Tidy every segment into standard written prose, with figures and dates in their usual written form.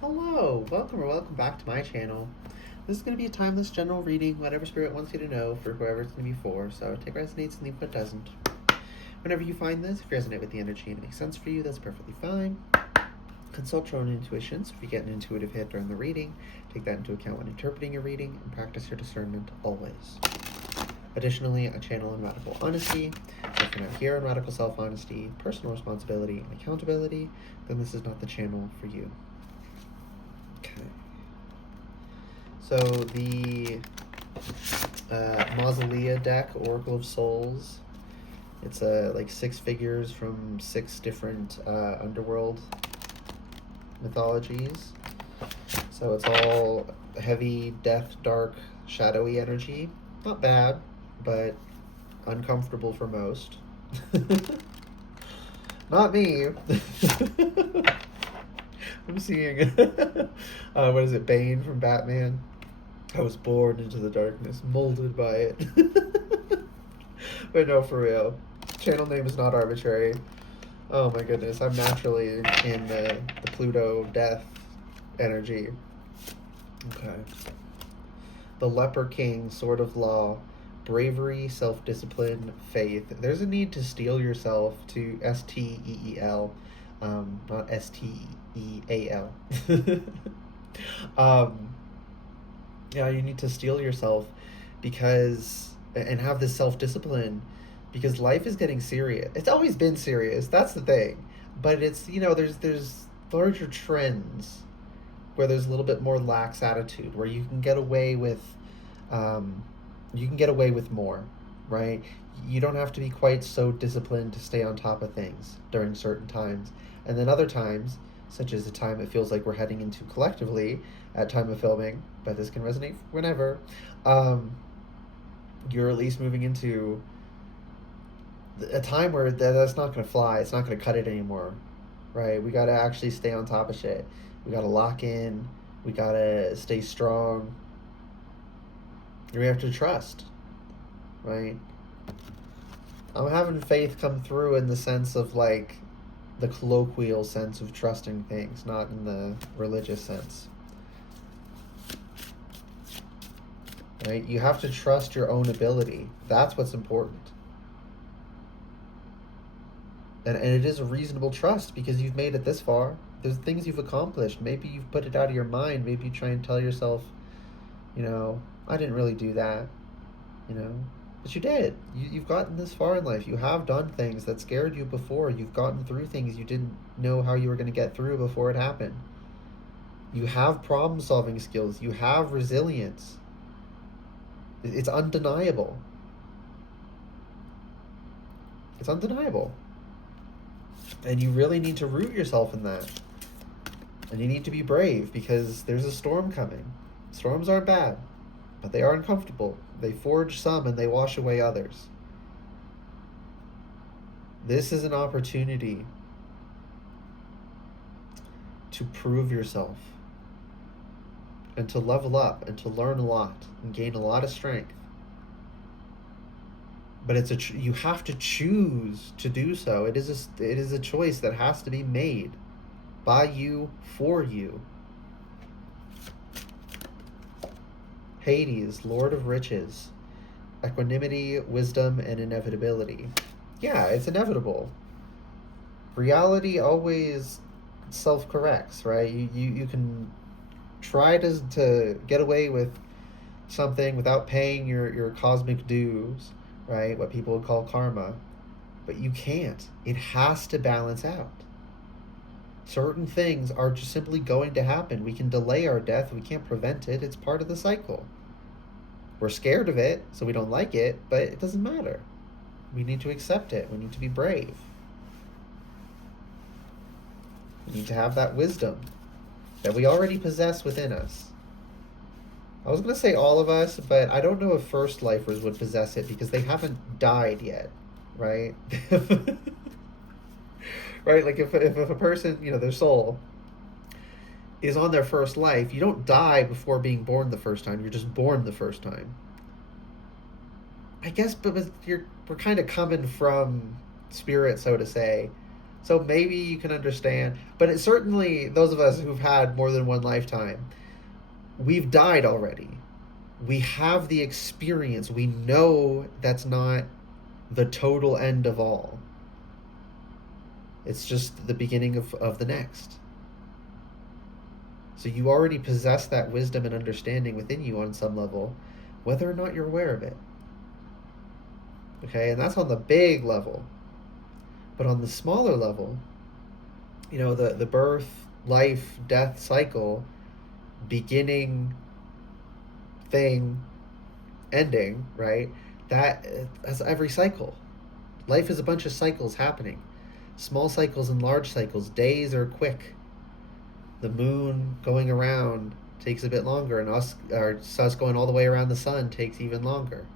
Hello, welcome or welcome back to my channel. This is going to be a timeless general reading, whatever spirit wants you to know for whoever it's going to be for, so take resonates and leave what doesn't. Whenever you find this, if you resonate with the energy and it makes sense for you, that's perfectly fine. Consult your own intuition, so if you get an intuitive hit during the reading, take that into account when interpreting your reading, and practice your discernment always. Additionally, I channel in radical honesty. If you're not here in radical self-honesty, personal responsibility, and accountability, then this is not the channel for you. Okay. So the Mausolea deck, Oracle of Souls, it's like 6 figures from 6 different underworld mythologies. So it's all heavy, death, dark, shadowy energy. Not bad, but uncomfortable for most. Not me. I'm seeing what is it, Bane from Batman? I was born into the darkness, molded by it. But no, for real. Channel name is not arbitrary. Oh my goodness, I'm naturally in the Pluto death energy. Okay. The Leper King, Sword of Law, bravery, self-discipline, faith. There's a need to steel yourself to S-T-E-E-L, not S-T-E-A-L. Yeah, you need to steel yourself and have this self-discipline because life is getting serious. It's always been serious, that's the thing. But it's, there's larger trends where there's a little bit more lax attitude, where you can get away with more, right? You don't have to be quite so disciplined to stay on top of things during certain times. And then other times, such as the time it feels like we're heading into collectively at time of filming, but this can resonate whenever, you're at least moving into a time where that's not going to fly. It's not going to cut it anymore, right? We got to actually stay on top of shit. We got to lock in. We got to stay strong. We have to trust, right? I'm having faith come through in the sense of like the colloquial sense of trusting things, not in the religious sense. Right? You have to trust your own ability. That's what's important. And it is a reasonable trust because you've made it this far. There's things you've accomplished. Maybe you've put it out of your mind. Maybe you try and tell yourself, I didn't really do that, But you did. You've gotten this far in life. You have done things that scared you before. You've gotten through things you didn't know how you were going to get through before it happened. You have problem-solving skills. You have resilience. It's undeniable. It's undeniable. And you really need to root yourself in that. And you need to be brave because there's a storm coming. Storms aren't bad, but they are uncomfortable. They forge some and they wash away others. This is an opportunity to prove yourself and to level up and to learn a lot and gain a lot of strength. But you have to choose to do so. It is a choice that has to be made by you, for you. Hades, Lord of Riches, equanimity, wisdom, and inevitability. Yeah, it's inevitable. Reality always self-corrects, right? You can try to get away with something without paying your cosmic dues, right? What people would call karma. But you can't. It has to balance out. Certain things are just simply going to happen. We can delay our death. We can't prevent it. It's part of the cycle. We're scared of it, so we don't like it, but it doesn't matter. We need to accept it. We need to be brave. We need to have that wisdom that we already possess within us. I was going to say all of us, but I don't know if first lifers would possess it because they haven't died yet, right? Right? Like if a person, their soul is on their first life, you don't die before being born the first time. You're just born the first time. I guess, but we're kind of coming from spirit, so to say. So maybe you can understand, but it certainly, those of us who've had more than one lifetime, we've died already. We have the experience. We know that's not the total end of all. It's just the beginning of the next. So you already possess that wisdom and understanding within you on some level, whether or not you're aware of it. Okay, and that's on the big level. But on the smaller level, the birth, life, death cycle, beginning, thing, ending, right? That's every cycle. Life is a bunch of cycles happening. Small cycles and large cycles. Days are quick. The moon going around takes a bit longer, and us going all the way around the sun takes even longer.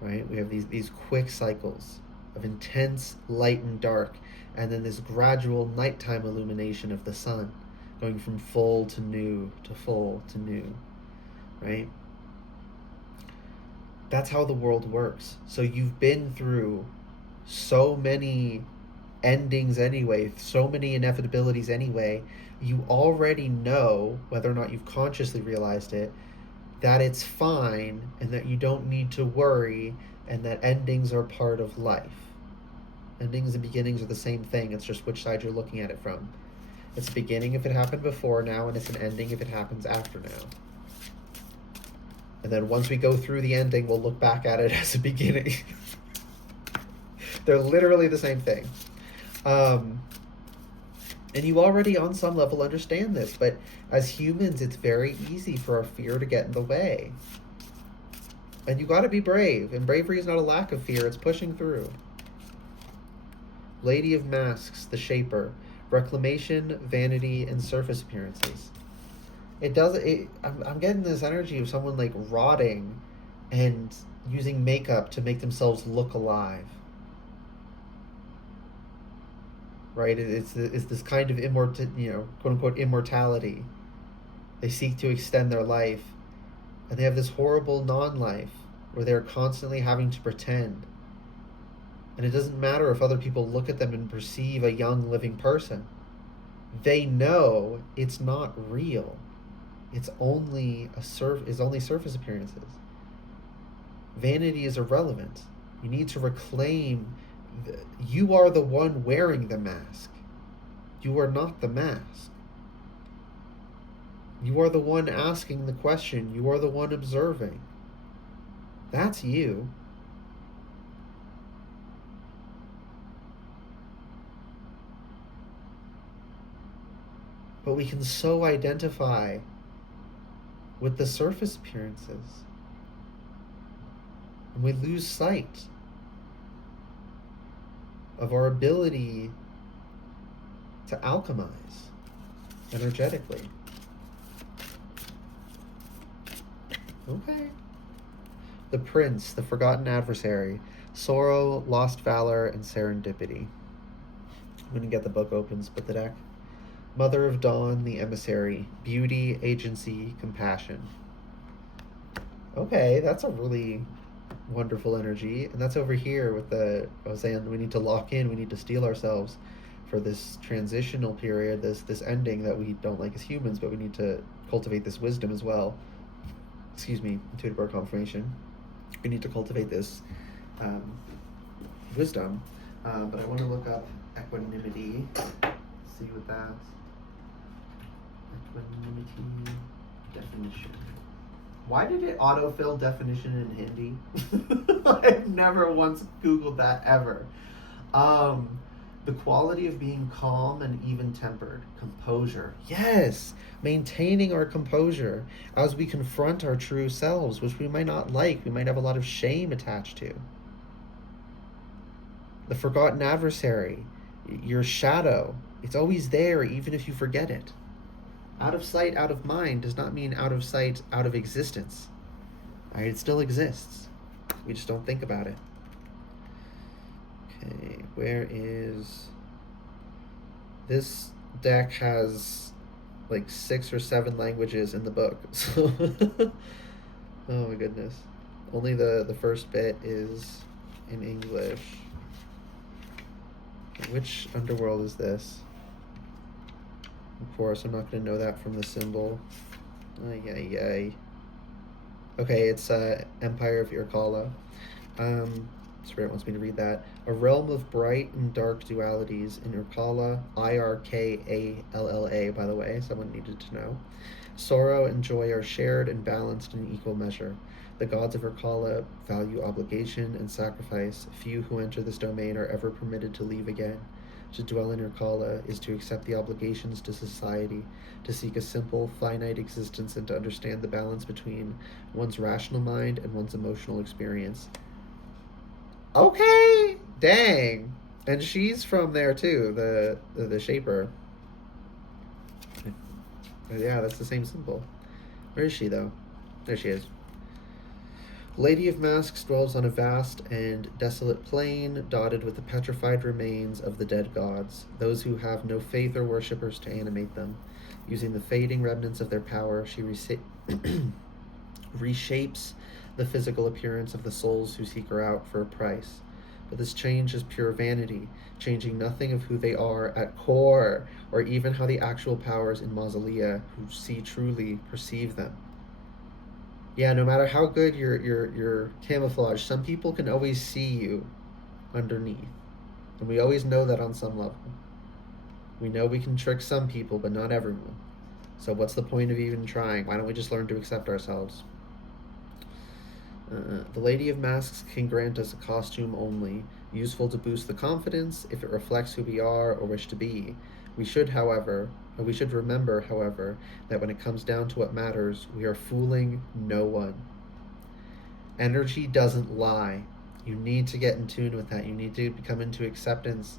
Right? We have these quick cycles of intense light and dark, and then this gradual nighttime illumination of the sun, going from full to new to full to new, right? That's how the world works. So you've been through so many endings anyway, so many inevitabilities anyway. You already know, whether or not you've consciously realized it, that it's fine and that you don't need to worry, and that endings are part of life. Endings and beginnings are the same thing. It's just which side you're looking at it from. It's a beginning if it happened before now, and it's an ending if it happens after now. And then once we go through the ending, we'll look back at it as a beginning. They're literally the same thing. And you already on some level understand this, but as humans, it's very easy for our fear to get in the way. And you got to be brave, and bravery is not a lack of fear, it's pushing through. Lady of Masks, the Shaper, reclamation, vanity, and surface appearances. I'm getting this energy of someone like rotting and using makeup to make themselves look alive. Right? It's this kind of quote unquote immortality. They seek to extend their life, and they have this horrible non-life where they're constantly having to pretend. And it doesn't matter if other people look at them and perceive a young living person. They know it's not real. It's only surface appearances. Vanity is irrelevant. You need to reclaim. You are the one wearing the mask. You are not the mask. You are the one asking the question. You are the one observing. That's you. But we can so identify with the surface appearances, and we lose sight of our ability to alchemize energetically. Okay. The Prince, the Forgotten Adversary, Sorrow, Lost Valor, and Serendipity. I'm going to get the book open, split the deck. Mother of Dawn, the Emissary, Beauty, Agency, Compassion. Okay, that's a really wonderful energy. And that's over here with I was saying we need to lock in, we need to steel ourselves for this transitional period, this ending that we don't like as humans, but we need to cultivate this wisdom as well. Excuse me, intuitive bird confirmation. We need to cultivate this wisdom. But I want to look up equanimity, see what that's. Equanimity definition. Why did it autofill definition in Hindi? I've never once Googled that ever. The quality of being calm and even-tempered. Composure. Yes! Maintaining our composure as we confront our true selves, which we might not like. We might have a lot of shame attached to. The Forgotten Adversary. Your shadow. It's always there even if you forget it. Out of sight, out of mind does not mean out of sight, out of existence. All right, it still exists. We just don't think about it. Okay, where is... This deck has like 6 or 7 languages in the book. So oh my goodness. Only the first bit is in English. Which underworld is this? Of course, I'm not going to know that from the symbol. Ay, ay, ay. Okay, it's Empire of Irkalla. Spirit wants me to read that. A realm of bright and dark dualities in Irkalla, Irkalla, by the way, someone needed to know. Sorrow and joy are shared and balanced in equal measure. The gods of Irkalla value obligation and sacrifice. Few who enter this domain are ever permitted to leave again. To dwell in Irkalla is to accept the obligations to society, to seek a simple, finite existence, and to understand the balance between one's rational mind and one's emotional experience. Okay, dang. And she's from there too, the Shaper. Yeah, that's the same symbol. Where is she, though? There she is. Lady of Masks dwells on a vast and desolate plain, dotted with the petrified remains of the dead gods, those who have no faith or worshippers to animate them. Using the fading remnants of their power, she reshapes the physical appearance of the souls who seek her out for a price. But this change is pure vanity, changing nothing of who they are at core, or even how the actual powers in Mausolea, who see truly, perceive them. Yeah, no matter how good your camouflage, some people can always see you underneath. And we always know that on some level. We know we can trick some people, but not everyone. So what's the point of even trying? Why don't we just learn to accept ourselves? The Lady of Masks can grant us a costume only, useful to boost the confidence if it reflects who we are or wish to be. We should remember, however, that when it comes down to what matters, we are fooling no one. Energy doesn't lie. You need to get in tune with that. You need to come into acceptance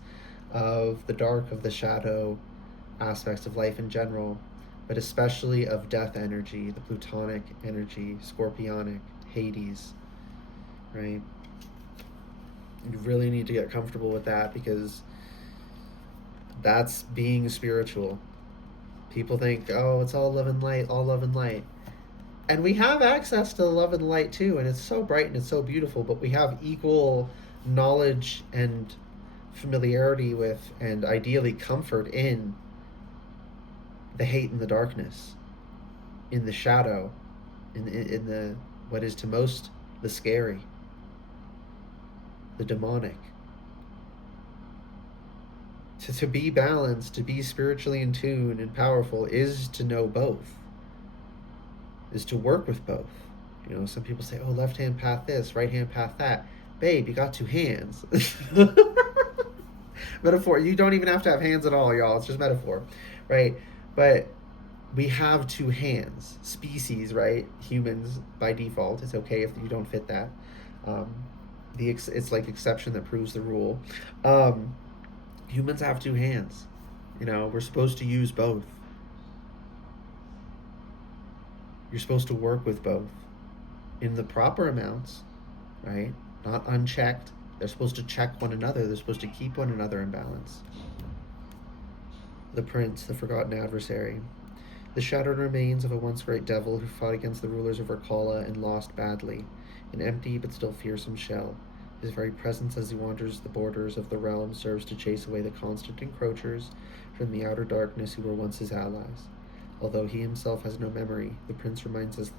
of the dark, of the shadow aspects of life in general, but especially of death energy, the plutonic energy, scorpionic, Hades, right? You really need to get comfortable with that, because that's being spiritual. People think, oh, it's all love and light, all love and light. And we have access to the love and light too, and it's so bright and it's so beautiful, but we have equal knowledge and familiarity with, and ideally comfort in, the hate and the darkness, in the shadow, in the what is to most the scary, the demonic. To be balanced, to be spiritually in tune and powerful, is to know both, is to work with both. You know, some people say, oh, left hand path this, right hand path that. Babe, you got two hands. Metaphor. You don't even have to have hands at all, y'all. It's just metaphor, right? But we have two hands. Species, right? Humans, by default, it's okay if you don't fit that. It's like exception that proves the rule. Humans have two hands. You know, we're supposed to use both. You're supposed to work with both in the proper amounts, right? Not unchecked. They're supposed to check one another. They're supposed to keep one another in balance. The prince, the forgotten adversary. The shattered remains of a once great devil who fought against the rulers of Irkalla and lost badly. An empty but still fearsome shell. His very presence as he wanders the borders of the realm serves to chase away the constant encroachers from the outer darkness who were once his allies. Although he himself has no memory, the prince reminds us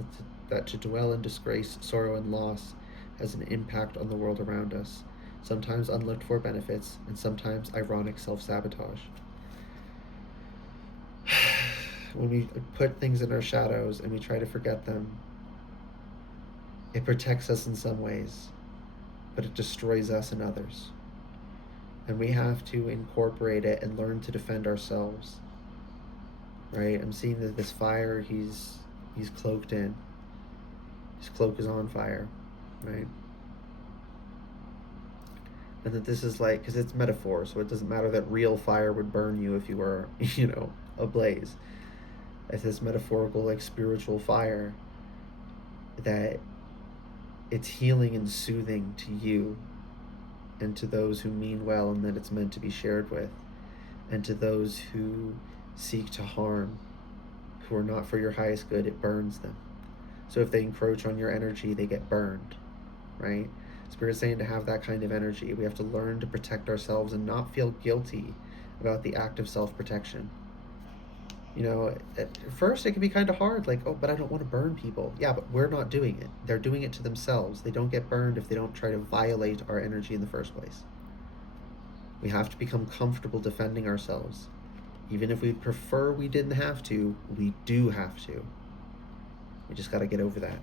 that to dwell in disgrace, sorrow, and loss has an impact on the world around us, sometimes unlooked for benefits, and sometimes ironic self-sabotage. When we put things in our shadows and we try to forget them, it protects us in some ways, but it destroys us in others. And we have to incorporate it and learn to defend ourselves. Right? I'm seeing that this fire he's cloaked in. His cloak is on fire, right? And that this is like, because it's metaphor, so it doesn't matter that real fire would burn you if you were, ablaze. It's this metaphorical, like, spiritual fire, that it's healing and soothing to you and to those who mean well and that it's meant to be shared with, and to those who seek to harm, who are not for your highest good, it burns them. So if they encroach on your energy, they get burned, right? Spirit's saying to have that kind of energy, we have to learn to protect ourselves and not feel guilty about the act of self-protection. You know, at first it can be kind of hard, like, oh, but I don't want to burn people. Yeah, but we're not doing it. They're doing it to themselves. They don't get burned if they don't try to violate our energy in the first place. We have to become comfortable defending ourselves. Even if we'd prefer we didn't have to, we do have to. We just got to get over that.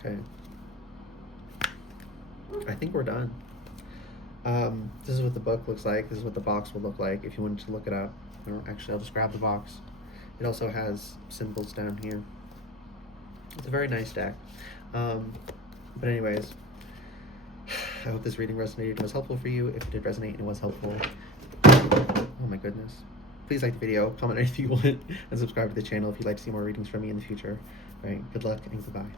Okay. I think we're done. This is what the book looks like. This is what the box will look like if you wanted to look it up. Or actually, I'll just grab the box. It also has symbols down here. It's a very nice deck. But anyways, I hope this reading resonated and was helpful for you. If it did resonate and it was helpful, oh my goodness, please like the video, comment anything you want, and subscribe to the channel if you'd like to see more readings from me in the future. All right, good luck and goodbye.